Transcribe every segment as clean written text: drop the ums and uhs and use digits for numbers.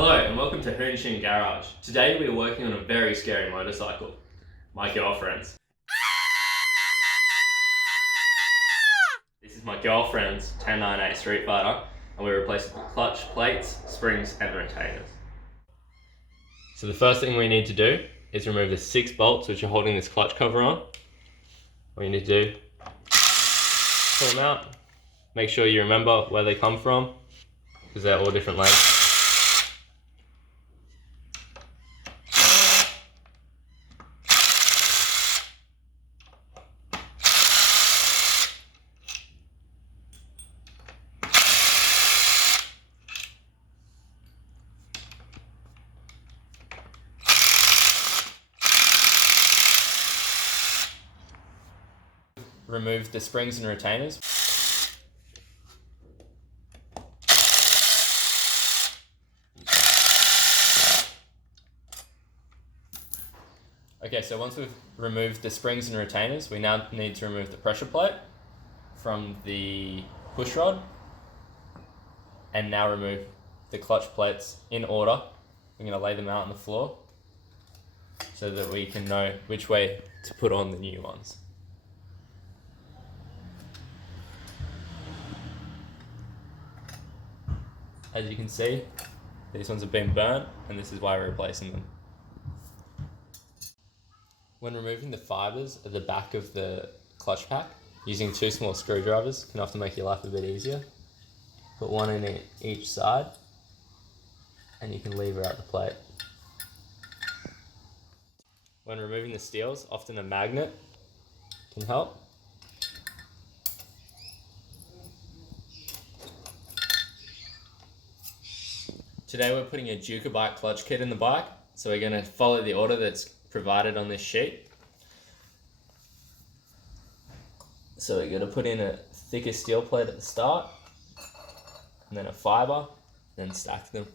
Hello and welcome to Hoonshin Garage. Today we are working on a very scary motorcycle. My girlfriend's. This is my girlfriend's 1098 Streetfighter and we're replacing the clutch, plates, springs and retainers. So the first thing we need to do is remove the 6 bolts which are holding this clutch cover on. What you need to do, pull them out, make sure you remember where they come from because they're all different lengths. Remove the springs and retainers. Okay, so once we've removed the springs and retainers, we now need to remove the pressure plate from the push rod and now remove the clutch plates in order. I'm going to lay them out on the floor so that we can know which way to put on the new ones. As you can see, these ones have been burnt and this is why we're replacing them. When removing the fibres at the back of the clutch pack, using 2 small screwdrivers can often make your life a bit easier. Put one in each side and you can lever out the plate. When removing the steels, often a magnet can help. Today we're putting a Ducati clutch kit in the bike, so we're going to follow the order that's provided on this sheet. So we're going to put in a thicker steel plate at the start, and then a fibre, then stack them.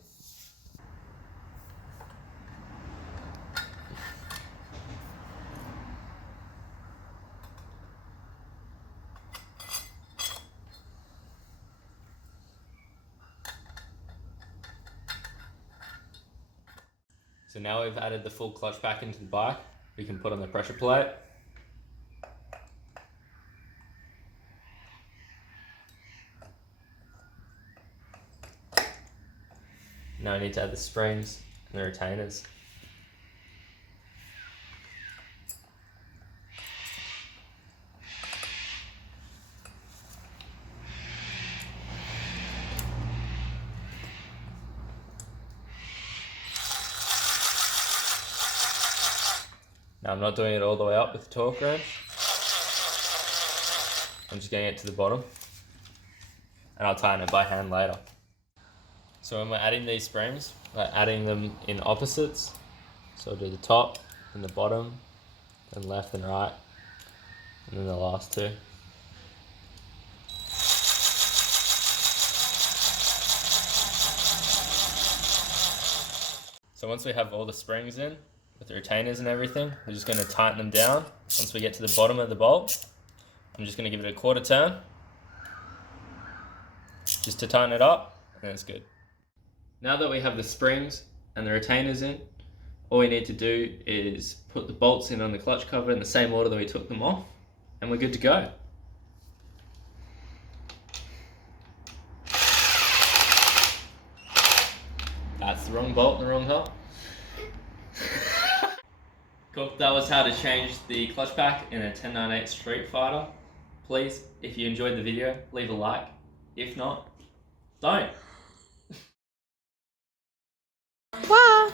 So now we've added the full clutch pack into the bike, we can put on the pressure plate. Now we need to add the springs and the retainers. Now I'm not doing it all the way up with the torque wrench. I'm just getting it to the bottom and I'll tighten it by hand later. So when we're adding these springs, we're adding them in opposites. So I'll do the top and the bottom, then left and right, and then the last 2. So once we have all the springs in, with the retainers and everything, we're just going to tighten them down. Once we get to the bottom of the bolt, I'm just going to give it a quarter turn, just to tighten it up, and it's good. Now that we have the springs and the retainers in, all we need to do is put the bolts in on the clutch cover in the same order that we took them off, and we're good to go. That's the wrong bolt and the wrong hole. Cool, that was how to change the clutch pack in a 1098 Streetfighter. Please, if you enjoyed the video, leave a like. If not, don't. Wow.